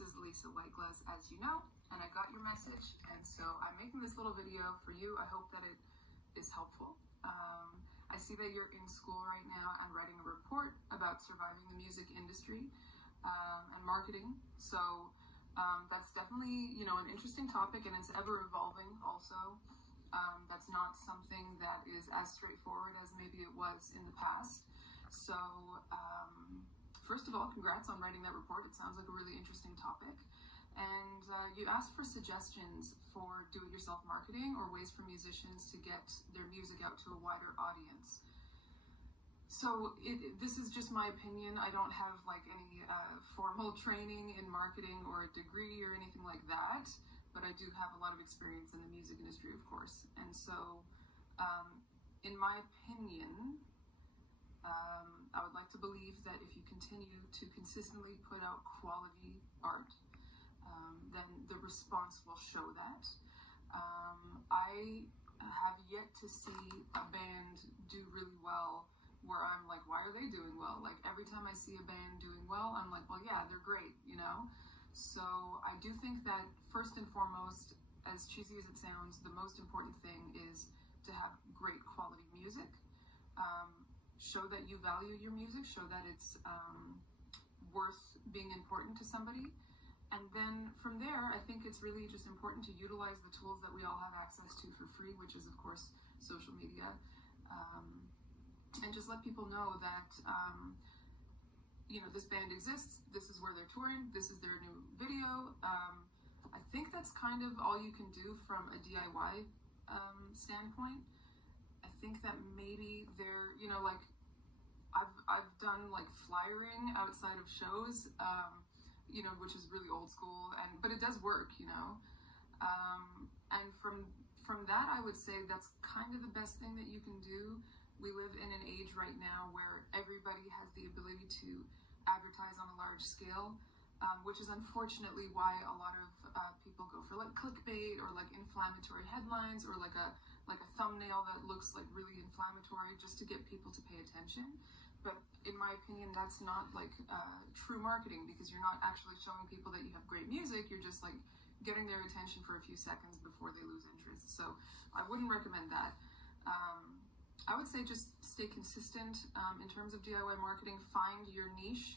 this is Alissa White-Gluz, as you know, and I got your message, and so I'm making this little video for you. I hope that it is helpful. I see that you're in school right now and writing a report about surviving the music industry and marketing. So that's definitely, an interesting topic, and it's ever evolving also. That's not something that is as straightforward as maybe it was in the past. So first of all, congrats on writing that report. It sounds like a really interesting topic. And you asked for suggestions for do-it-yourself marketing or ways for musicians to get their music out to a wider audience. So this is just my opinion. I don't have like any formal training in marketing or a degree or anything like that, but I do have a lot of experience in the music industry, of course. And so in my opinion, I would like to believe that if you continue to consistently put out quality art, then the response will show that. I have yet to see a band do really well where I'm like, why are they doing well? Like every time I see a band doing well, I'm like, well, yeah, they're great, So I do think that first and foremost, as cheesy as it sounds, the most important thing is to have great quality music. Show that you value your music, show that it's worth being important to somebody. And then from there, I think it's really just important to utilize the tools that we all have access to for free, which is, of course, social media. And just let people know that, this band exists, this is where they're touring, this is their new video. I think that's kind of all you can do from a DIY standpoint. I think that maybe they're, I've done like flyering outside of shows, which is really old school, but it does work, and from that, I would say that's kind of the best thing that you can do. We live in an age right now where everybody has the ability to advertise on a large scale, which is unfortunately why a lot of people go for like clickbait or like inflammatory headlines or like a thumbnail that looks like really inflammatory just to get people to pay attention. But in my opinion, that's not like true marketing, because you're not actually showing people that you have great music. You're just like getting their attention for a few seconds before they lose interest. So I wouldn't recommend that. I would say just stay consistent in terms of DIY marketing. Find your niche.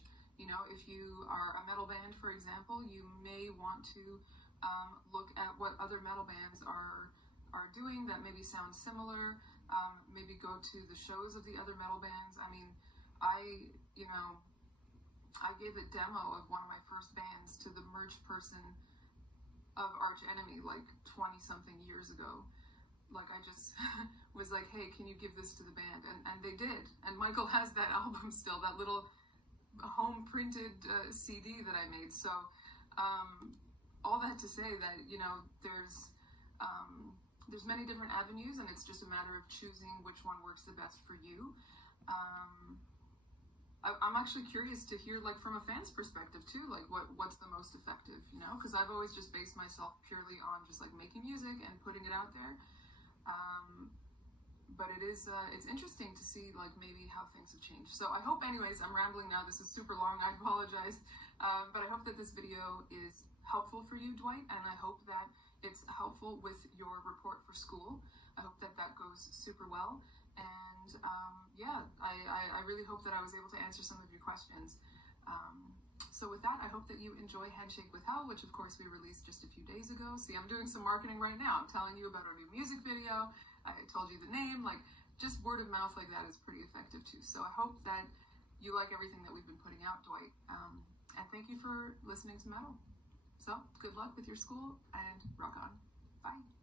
If you are a metal band, for example, you may want to look at what other metal bands are doing that maybe sound similar. Maybe go to the shows of the other metal bands. I mean, I gave a demo of one of my first bands to the merch person of Arch Enemy like 20 something years ago. Like I just was like, hey, can you give this to the band? And they did. And Michael has that album still, that little home printed CD that I made. So all that to say that, there's many different avenues, and it's just a matter of choosing which one works the best for you. I'm actually curious to hear, like, from a fan's perspective too, like what's the most effective, because I've always just based myself purely on just like making music and putting it out there. But it's interesting to see like maybe how things have changed. So I hope, anyways, I'm rambling now. This is super long. I apologize. But I hope that this video is helpful for you, Dwight, and I hope that it's helpful with your report for school. I hope that goes super well. And yeah, I really hope that I was able to answer some of your questions. So with that, I hope that you enjoy Handshake with Hell, which of course we released just a few days ago. See, I'm doing some marketing right now. I'm telling you about our new music video. I told you the name, like just word of mouth like that is pretty effective too. So I hope that you like everything that we've been putting out, Dwight. And thank you for listening to metal. So good luck with your school and rock on. Bye.